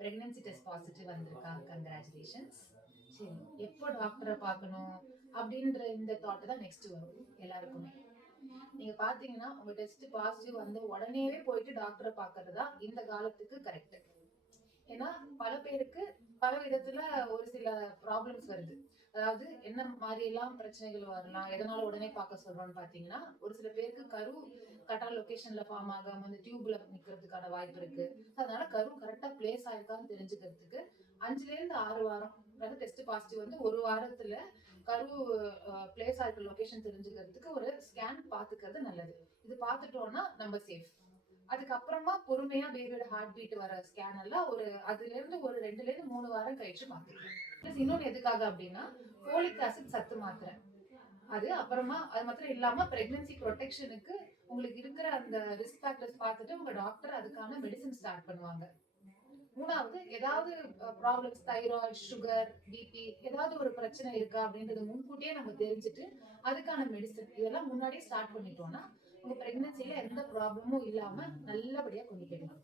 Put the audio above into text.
Pregnancy test positive வந்திருக்கா, congratulations. சரி, எப்போ டாக்டரை பார்க்கணும் அப்படின்ற இந்த தாட் தான் நெக்ஸ்ட் வரும் எல்லாருக்குமே. நீங்க பாத்தீங்கன்னா உங்க டெஸ்ட் பாசிட்டிவ் வந்து உடனேவே போயிட்டு டாக்டரை பாக்குறதா இந்த காலத்துக்கு கரெக்ட். ஏன்னா பல பேருக்கு பல விதத்துல ஒரு சில ப்ராப்ளம்ஸ் வருது. அதாவது என்ன மாதிரி எல்லாம் பிரச்சனைகள் வரலாம், எதனால உடனே பார்க்க சொல்றோம்னு பாத்தீங்கன்னா, ஒரு சில பேருக்கு கரு கரெக்டான லொகேஷன்ல ஃபார்ம் ஆகாம அந்த டியூப்ல நிக்கிறதுக்கான வாய்ப்பு இருக்கு. அதனால கரு கரெக்டா பிளேஸ் ஆயிருக்கான்னு தெரிஞ்சுக்கிறதுக்கு 5ல இருந்து 6 வாரம், அதாவது டெஸ்ட் பாசிட்டிவ் வந்து ஒரு வாரத்துல கரு பிளேஸ் ஆயிருக்க லொகேஷன் தெரிஞ்சுக்கிறதுக்கு ஒரு ஸ்கேன் பாத்துக்கிறது நல்லது. இது பாத்துட்டோம்னா நம்ம சேஃப். அதுக்கப்புறமா பொறுமையா பேபியோட ஹார்ட் பீட் வர ஸ்கேன் எல்லாம் அதுல இருந்து ஒரு 2ல இருந்து 3 வாரம் கழிச்சு பாத்துக்கலாம். பிளஸ் இன்னொன்னு எதுக்காக அப்படின்னா, ஃபோலிக் ஆசிட் சத்து மாத்திரை. அது அப்புறமா அது மாத்திரம் இல்லாம பிரெக்னன்சி ப்ரொடெக்ஷனுக்கு உங்களுக்கு இருக்கிற அந்த ரிஸ்க் ஃபேக்டர்ஸ் பார்த்துட்டு உங்க டாக்டர் அதுக்கான மெடிசன் ஸ்டார்ட் பண்ணுவாங்க. 3வது ஏதாவது ப்ராப்ளம்ஸ், தைராய்டு, சுகர், பிபி ஏதாவது ஒரு பிரச்சனை இருக்கா அப்படின்றத முன்கூட்டியே நம்ம தெரிஞ்சுட்டு அதுக்கான மெடிசன் இதெல்லாம் முன்னாடியே ஸ்டார்ட் பண்ணிட்டோம்னா உங்க பிரெக்னன்சில எந்த ப்ராப்ளமும் இல்லாம நல்லபடியா கொண்டு போயிடலாம்.